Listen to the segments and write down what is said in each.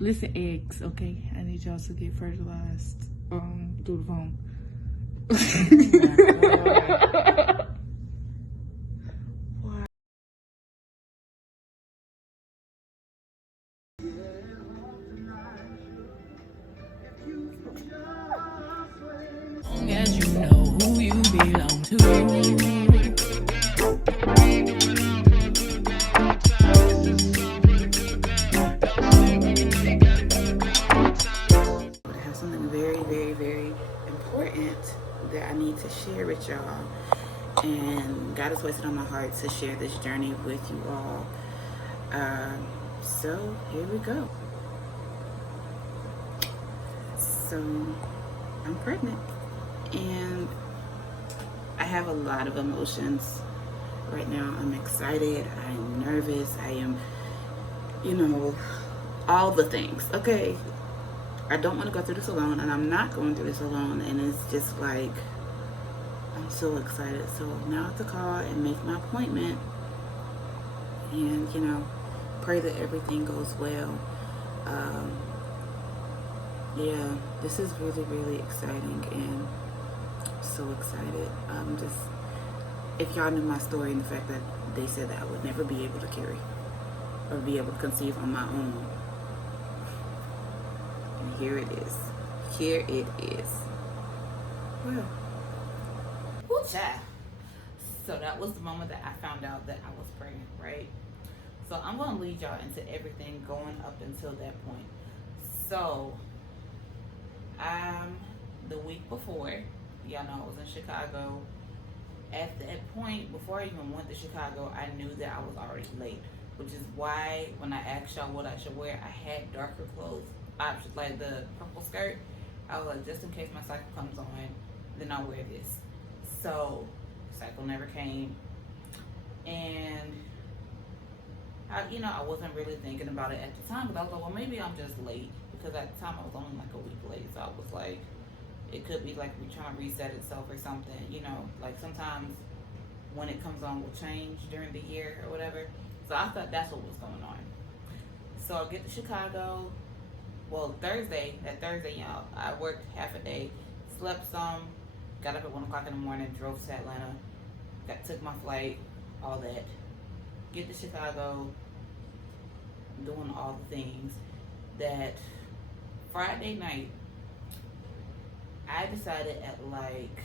Listen, eggs, okay? I need y'all to get fertilized through the phone. As you know who you belong to. I have something very, very, very important that I need to share with y'all. And God has placed it on my heart to share this journey with you all. So here we go. So I'm pregnant. And I have a lot of emotions right now. I'm excited. I'm nervous. I am, all the things. Okay. I don't want to go through this alone, and I'm not going through this alone. And it's just like, I'm so excited. So now I have to call and make my appointment and, pray that everything goes well. Yeah, this is really, really exciting, and I'm so excited. If y'all knew my story and the fact that they said that I would never be able to carry or be able to conceive on my own. And here it is. Here it is. Well. Ooh, child. So that was the moment that I found out that I was pregnant, right? So I'm going to lead y'all into everything going up until that point. So, the week before, y'all know I was in Chicago. At that point, before I even went to Chicago, I knew that I was already late, which is why when I asked y'all what I should wear, I had darker clothes options, like the purple skirt. I was like, just in case my cycle comes on, then I'll wear this. So, cycle never came, and I wasn't really thinking about it at the time, but I was like, well, maybe I'm just late, because at the time I was only like a week late, so I was like, it could be like we're trying to reset itself or something, like sometimes when it comes on will change during the year or whatever. So I thought that's what was going on. So I get to Chicago, that Thursday, y'all, I worked half a day, slept some, got up at 1 o'clock in the morning, drove to Atlanta, took my flight, all that. Get to Chicago, doing all the things. That Friday night, I decided at like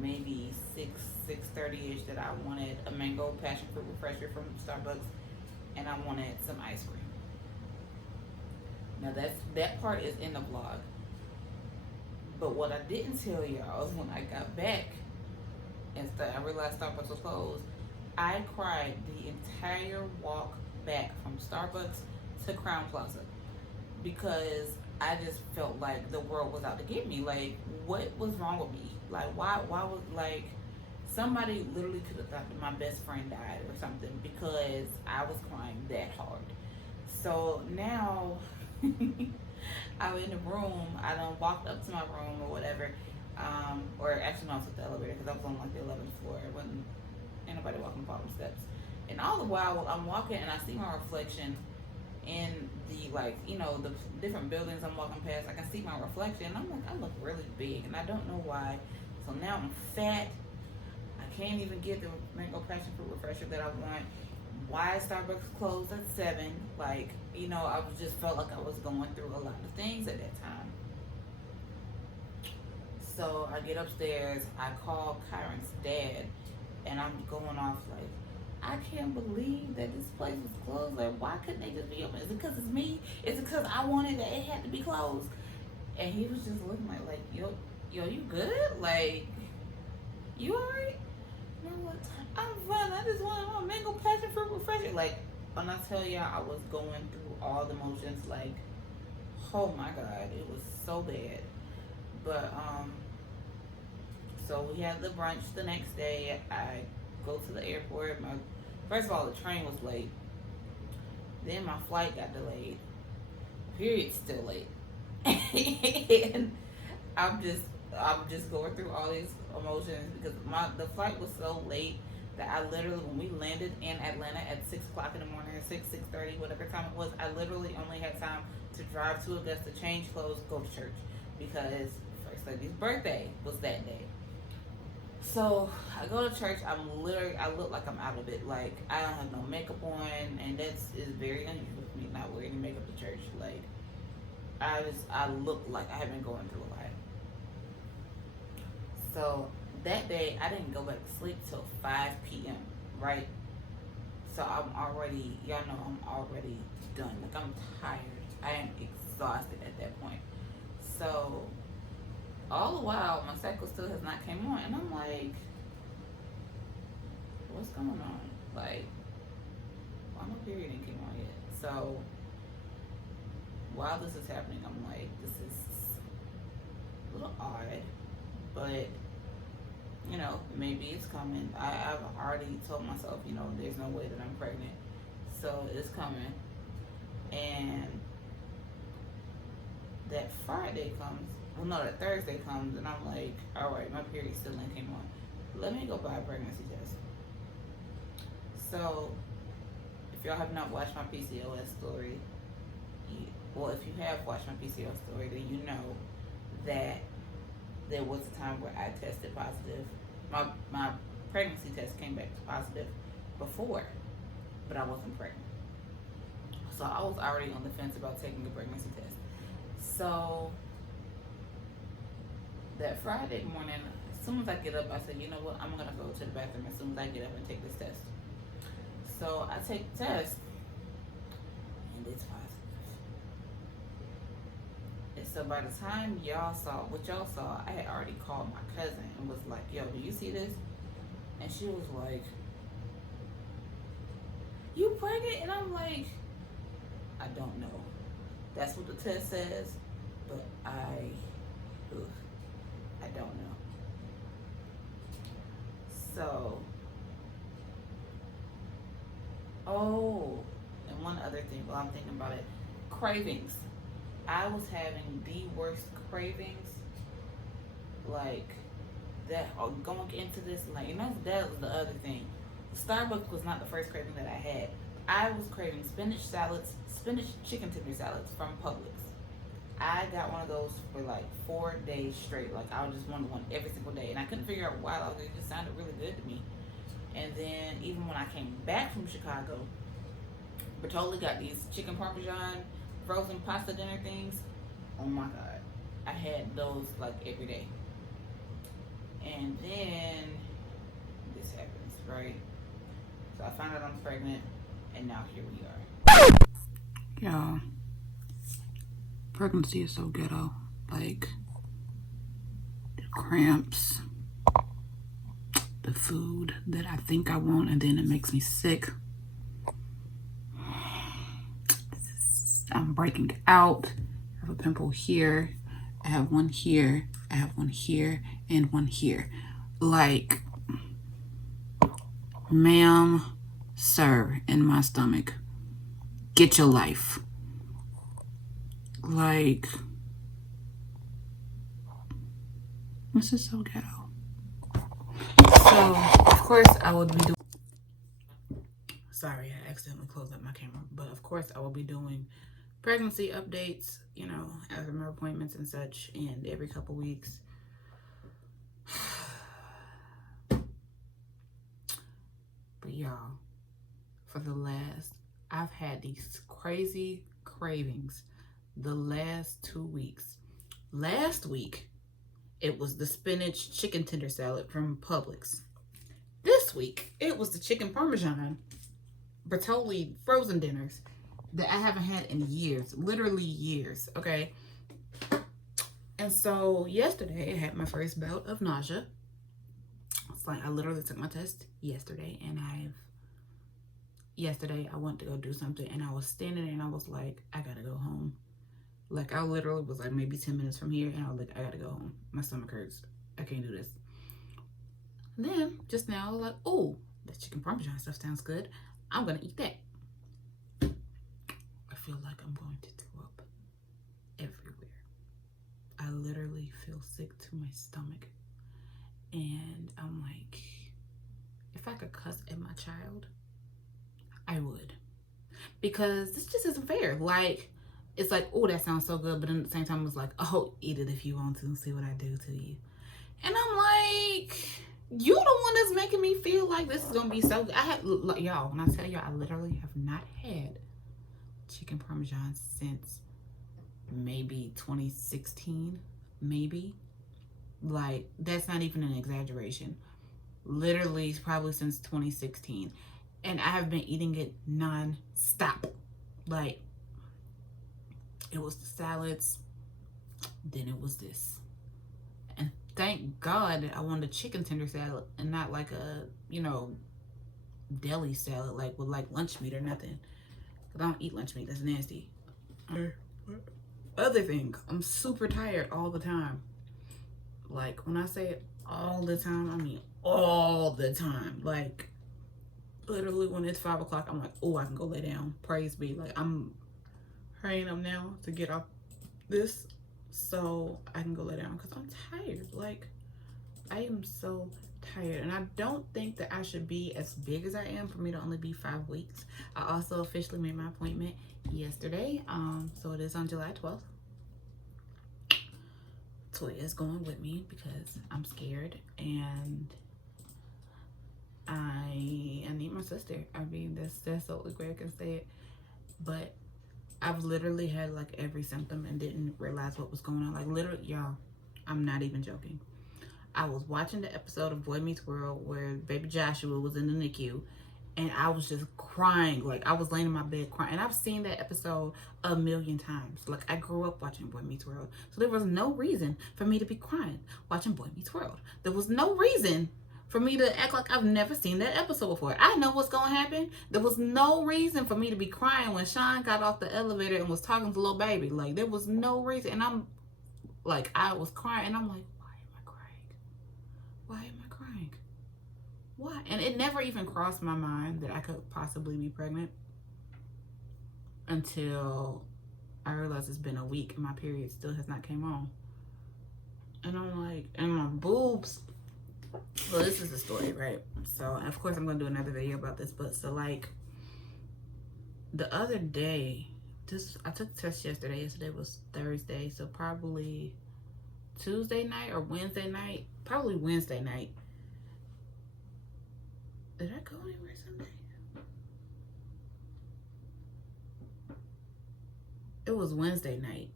maybe 6:30ish that I wanted a mango passion fruit refresher from Starbucks, and I wanted some ice cream. Now that part is in the vlog. But what I didn't tell y'all is when I got back and I realized Starbucks was closed, I cried the entire walk back from Starbucks to Crown Plaza, because I just felt like the world was out to get me. Like, what was wrong with me? Like, why was, like, somebody literally could have thought that my best friend died or something, because I was crying that hard. So now I'm in the room. I done walked up to my room or whatever, or actually no, I took the elevator because I was on like the 11th floor. It wasn't anybody walking the bottom steps. And all the while I'm walking and I see my reflection in the, the different buildings I'm walking past. I can see my reflection and I'm like, I look really big and I don't know why. So now I'm fat. I can't even get the mango passion fruit refresher that I want. Why Starbucks closed at 7? I just felt like I was going through a lot of things at that time. So I get upstairs, I call Kyron's dad, and I'm going off like, I can't believe that this place was closed. Like, why couldn't they just be open? Is it because it's me? Is it because I wanted that it had to be closed? And he was just looking like, yo, you good? Like, you alright? And I'm like, I'm fine. I just wanted my mango passion fruit refresher. Like, when I tell y'all, I was going through all the motions. Like, oh my God, it was so bad. But so we had the brunch the next day. I go to the airport. First of all, the train was late. Then my flight got delayed. Period, still late. And I'm just going through all these emotions because the flight was so late that I literally, when we landed in Atlanta at 6 o'clock in the morning, 6:30, whatever time it was, I literally only had time to drive to Augusta, change clothes, go to church, because First Lady's birthday was that day. So I go to church. I look like I'm out of it. Like, I don't have no makeup on, and that's is very unusual for me, not wearing any makeup to church. Like, I look like I have been going through a lot. So that day, I didn't go back to sleep till 5 p.m. Right? So I'm already, y'all know, I'm already done. Like, I'm tired. I am exhausted at that point. So all the while, my cycle still has not came on, and I'm like, what's going on? Like, why my period ain't came on yet? So while this is happening, I'm like, this is a little odd, but you know, maybe it's coming. I've already told myself, you know, there's no way that I'm pregnant, so it's coming. And that Friday comes, well, no, that Thursday comes, and I'm like, all right, my period still ain't came on. Let me go buy a pregnancy test. So, if y'all have not watched my PCOS story, well, if you have watched my PCOS story, then you know that there was a time where I tested positive. My pregnancy test came back positive before, but I wasn't pregnant. So I was already on the fence about taking a pregnancy test. So that Friday morning, as soon as I get up, I said, you know what, I'm gonna go to the bathroom as soon as I get up and take this test. So I take the test, and it's positive. And so by the time y'all saw what y'all saw, I had already called my cousin and was like, yo, do you see this? And she was like, you pregnant? And I'm like, I don't know. That's what the test says, but I don't know. So, oh, and one other thing while I'm thinking about it, cravings. I was having the worst cravings, like that. Going into this, like, you know, that was the other thing. Starbucks was not the first craving that I had. I was craving spinach chicken tender salads from Publix. I got one of those for like 4 days straight. Like, I just wanted one every single day, and I couldn't figure out why. Like, it just sounded really good to me. And then even when I came back from Chicago, Bertolli got these chicken parmesan frozen pasta dinner things. Oh my god, I had those like every day. And then this happens, right? So I found out I'm pregnant, and now here we are. Y'all, pregnancy is so ghetto. Like, the cramps, the food that I think I want, and then it makes me sick. I'm breaking out. I have a pimple here. I have one here. I have one here and one here. Like, ma'am, sir, in my stomach, get your life. Like, this is so ghetto. So, of course, I would be doing. Sorry, I accidentally closed up my camera. But of course, I will be doing pregnancy updates, you know, after my appointments and such, and every couple weeks. But y'all, I've had these crazy cravings the last 2 weeks. Last week, it was the spinach chicken tender salad from Publix. This week, it was the chicken parmesan Bertolli frozen dinners that I haven't had in years, literally years, okay? And so yesterday, I had my first bout of nausea. It's like, I literally took my test yesterday, and yesterday I went to go do something, and I was standing there, and I was like, I gotta go home. Like, I literally was like maybe 10 minutes from here, and I was like, I gotta go home. My stomach hurts. I can't do this. And then, just now, I was like, oh, the chicken parmesan stuff sounds good. I'm gonna eat that. I feel like I'm going to throw up everywhere. I literally feel sick to my stomach. And I'm like, if I could cuss at my child, I would. Because this just isn't fair. Like, it's like, oh, that sounds so good, but then at the same time, it's like, oh, eat it if you want to and see what I do to you. And I'm like, you the one that's making me feel like this is gonna be so good. I had, like, y'all, when I tell y'all, I literally have not had chicken parmesan since maybe 2016, maybe. Like, that's not even an exaggeration. Literally, probably since 2016. And I have been eating it non-stop. Like, it was the salads, then it was this. And thank God that I wanted a chicken tender salad and not like a, deli salad, like with like lunch meat or nothing. Because I don't eat lunch meat, that's nasty. Other thing, I'm super tired all the time. Like, when I say it all the time, I mean all the time. Like, literally when it's 5 o'clock, I'm like, oh, I can go lay down. Praise be. Like, I'm hurrying up now to get off this so I can go lay down because I'm tired. Like, I am so tired. And I don't think that I should be as big as I am for me to only be 5 weeks. I also officially made my appointment yesterday. So it is on July 12th. Toya is going with me because I'm scared and I need my sister. I mean, that's the only way I can say it. But I've literally had like every symptom and didn't realize what was going on. Like, literally, y'all, I'm not even joking. I was watching the episode of Boy Meets World where baby Joshua was in the NICU and I was just crying. Like, I was laying in my bed crying. And I've seen that episode a million times. Like, I grew up watching Boy Meets World. So there was no reason for me to be crying watching Boy Meets World. There was no reason for me to act like I've never seen that episode before. I know what's going to happen. There was no reason for me to be crying when Sean got off the elevator and was talking to little baby. Like, there was no reason. And I'm like, I was crying. And I'm like, why am I crying? Why am I crying? Why? And it never even crossed my mind that I could possibly be pregnant until I realized it's been a week and my period still has not came on. And I'm like, and my boobs. Well, this is the story, right? So, of course, I'm going to do another video about this. But, so, like, the other day, I took the test yesterday. Yesterday was Thursday. So, probably Tuesday night or Wednesday night. Probably Wednesday night. Did I go anywhere Sunday? It was Wednesday night.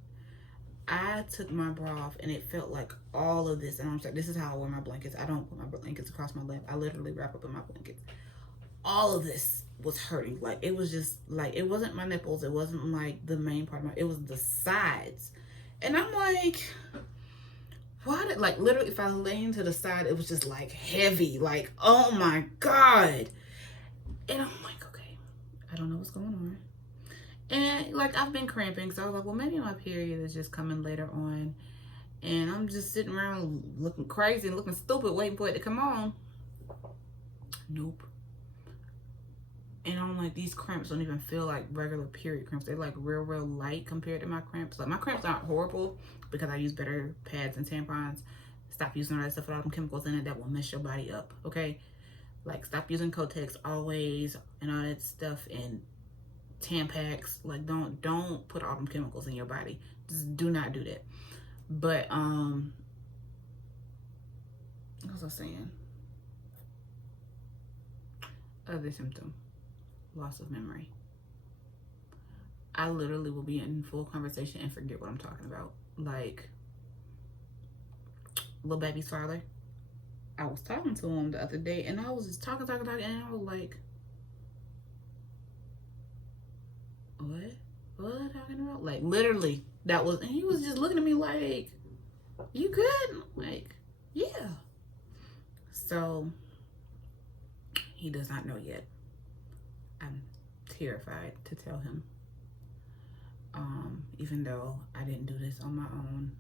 I took my bra off and it felt like all of this. And I'm sorry, this is how I wear my blankets. I don't put my blankets across my lap. I literally wrap up in my blankets. All of this was hurting. Like, it was just like, it wasn't my nipples. It wasn't like the main part of it was the sides. And I'm like, why did, like, literally if I leaned to the side, it was just like heavy. Like, oh my God. And I'm like, okay, I don't know what's going on. And, like, I've been cramping, so I was like, well, maybe my period is just coming later on. And I'm just sitting around looking crazy and looking stupid, waiting for it to come on. Nope. And I'm like, these cramps don't even feel like regular period cramps. They're, like, real, real light compared to my cramps. Like, my cramps aren't horrible because I use better pads and tampons. Stop using all that stuff with all them chemicals in it that will mess your body up, okay? Like, stop using Kotex always and all that stuff and Tampax. Like, don't put all them chemicals in your body. Just do not do that. But what was I saying? Other symptom, loss of memory. I literally will be in full conversation and forget what I'm talking about. Like, little baby's father, I was talking to him the other day and I was just talking, and I was like, what are you talking about? Like, literally, that was, and he was just looking at me like, you good? I'm like, yeah. So, he does not know yet. I'm terrified to tell him. Even though I didn't do this on my own,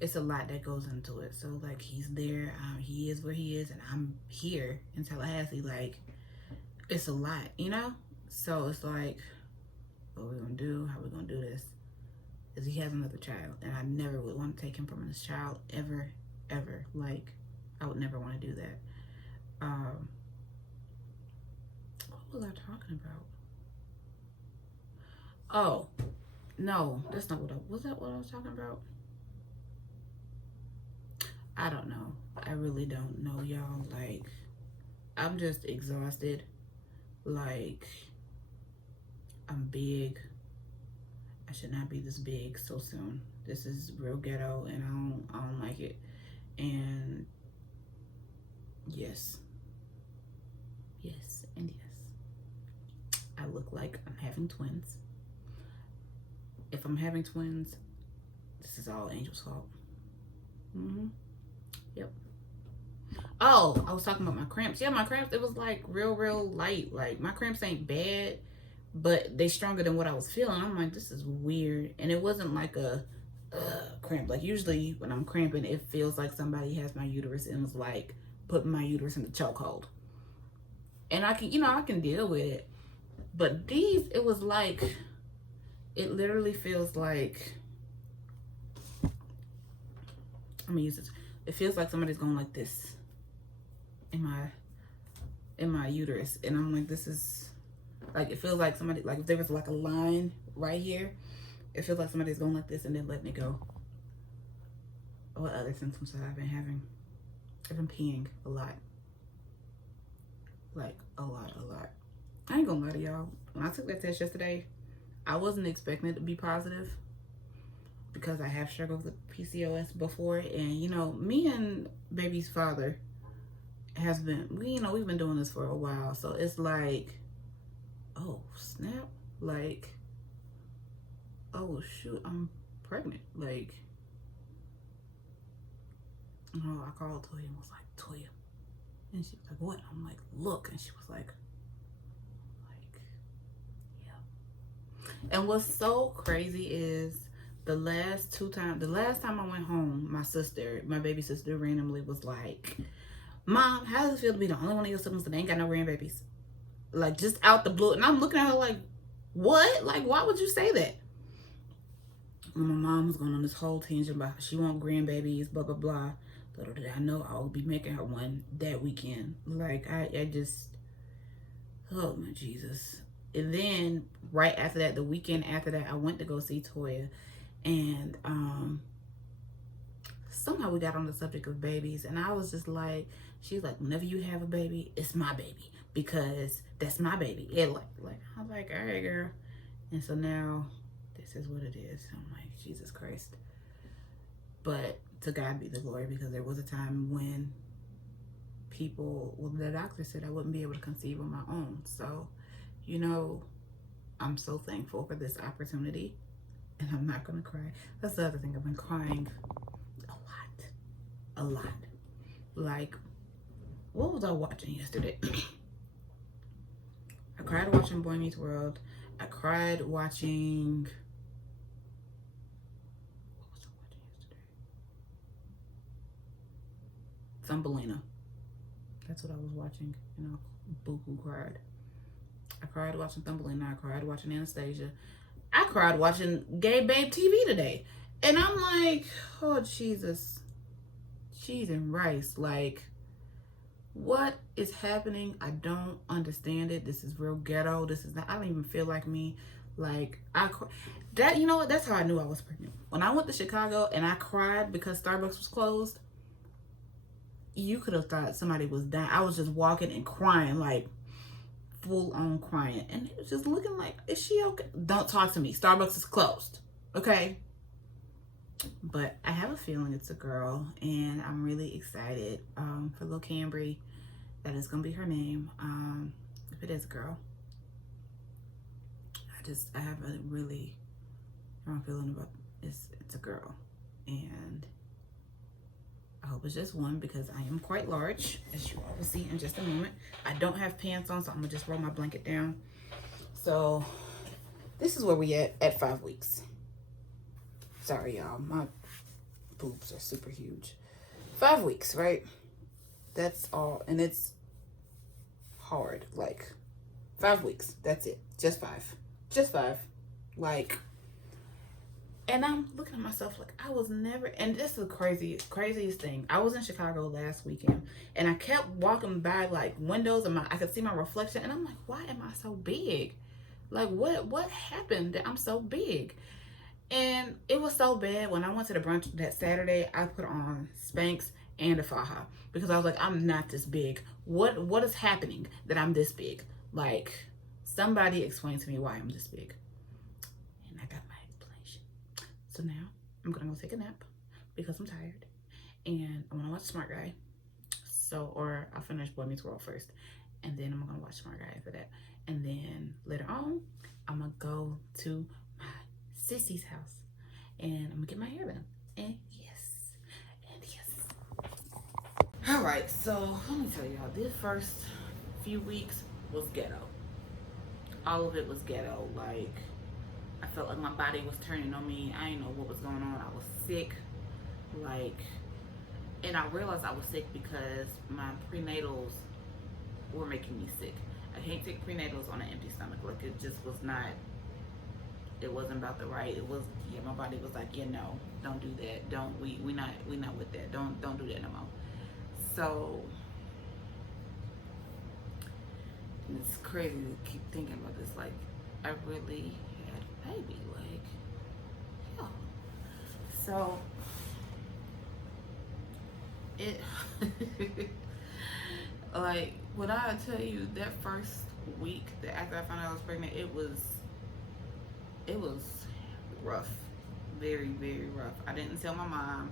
it's a lot that goes into it. So, like, he's there, he is where he is, and I'm here in Tallahassee. Like, it's a lot, So it's like, what are we gonna do? How are we gonna do this? Because he has another child, and I never would want to take him from this child ever, ever. Like, I would never want to do that. What was I talking about? Oh, no, that's not what was that what I was talking about? I don't know. I really don't know, y'all. Like, I'm just exhausted. Like, I'm big. I should not be this big so soon. This is real ghetto, and I don't like it. And yes, and yes, I look like I'm having twins. If I'm having twins, this is all Angel's fault. Yep. Oh, I was talking about my cramps. Yeah, my cramps, it was like real light. Like, my cramps ain't bad, but they stronger than what I was feeling. I'm like, this is weird. And it wasn't like a cramp. Like, usually when I'm cramping, it feels like somebody has my uterus and was like putting my uterus in the chokehold. And I can deal with it. But these, it was like, it literally feels like, I'm gonna use this. It feels like somebody's going like this in my uterus, and I'm like, this is like, it feels like somebody, like if there was like a line right here, it feels like somebody's going like this and then letting it go. What other symptoms have I been having? I've been peeing a lot. Like a lot. I ain't gonna lie to y'all. When I took that test yesterday, I wasn't expecting it to be positive because I have struggled with PCOS before, and me and baby's father has been, we've been doing this for a while, so it's like, oh snap, like, oh shoot, I'm pregnant. Like, I called Toya and was like, Toya, and she was like, what? I'm like, look, and she was like, yeah. And what's so crazy is the last time I went home, my baby sister randomly was like, Mom, how does it feel to be the only one of your siblings that ain't got no grandbabies? Like, just out the blue. And I'm looking at her like, what? Like, why would you say that? And my mom was going on this whole tangent about she want grandbabies, blah, blah, blah. Little did I know I would be making her one that weekend. Like, I just, oh my Jesus. And then right after that, the weekend after that, I went to go see Toya. And somehow we got on the subject of babies. And I was just like, she's like, whenever you have a baby, it's my baby. Because that's my baby. It like I was like, all right, girl. And so now this is what it is. I'm like, Jesus Christ. But to God be the glory, because there was a time when the doctor said I wouldn't be able to conceive on my own. So, I'm so thankful for this opportunity, and I'm not gonna cry. That's the other thing. I've been crying a lot. Like, what was I watching yesterday? I cried watching Boy Meets World. I cried watching, what was I watching yesterday? Thumbelina. That's what I was watching, boo-hoo cried. I cried watching Thumbelina. I cried watching Anastasia. I cried watching Gay Babe TV today. And I'm like, oh Jesus. Cheese and rice. Like, what is happening? I don't understand it. This is real ghetto. This is not, I don't even feel like me. Like, that, you know what? That's how I knew I was pregnant. When I went to Chicago and I cried because Starbucks was closed, you could have thought somebody was dying. I was just walking and crying, like full on crying. And it was just looking like, is she okay? Don't talk to me. Starbucks is closed. Okay? But I have a feeling it's a girl, and I'm really excited for Lil Cambry. That is gonna be her name. If it is a girl, I have a really strong feeling about it's a girl, and I hope it's just one, because I am quite large, as you all will see in just a moment. I don't have pants on, so I'm gonna just roll my blanket down. So this is where we at 5 weeks. Sorry, y'all. My boobs are super huge. 5 weeks, right? That's all. And it's hard. Like, 5 weeks. That's it. Just 5. Just 5. Like, And I'm looking at myself like I was never, and this is the craziest thing. I was in Chicago last weekend and I kept walking by like windows and I could see my reflection and I'm like, why am I so big? Like what happened that I'm so big? And it was so bad when I went to the brunch that Saturday, I put on Spanx and a faja because I was like, I'm not this big. What is happening that I'm this big? Like somebody explain to me why I'm this big. And I got my explanation. So now I'm gonna go take a nap because I'm tired, and I'm gonna watch Smart Guy. So, or I'll finish Boy Meets World first, and then I'm gonna watch Smart Guy after that, and then later on, I'm gonna go to my sissy's house, and I'm gonna get my hair done. And yes. All right, so let me tell y'all, this first few weeks was ghetto. All of it was ghetto. Like, I felt like my body was turning on me. I didn't know what was going on. I was sick. Like, and I realized I was sick because my prenatals were making me sick. I can't take prenatals on an empty stomach. Like, it just was not, it wasn't about the right. It was, yeah, my body was like, yeah, no, don't do that. Don't, we not with that. Don't do that no more. So, it's crazy to keep thinking about this. Like, I really had a baby. Like, yeah. So, it, like, when I tell you that first week that after I found out I was pregnant, it was rough. Very, very rough. I didn't tell my mom.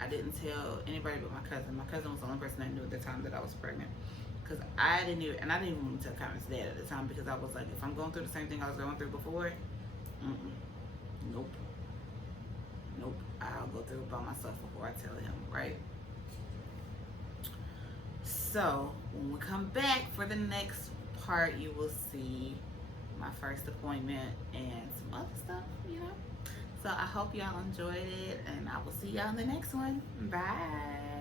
I didn't tell anybody but my cousin. My cousin was the only person I knew at the time that I was pregnant. Because I didn't even want to tell Connor's dad at the time because I was like, if I'm going through the same thing I was going through before, nope. I'll go through it by myself before I tell him, right? So when we come back for the next part, you will see my first appointment and some other stuff, you know. So I hope y'all enjoyed it, and I will see y'all in the next one. Bye.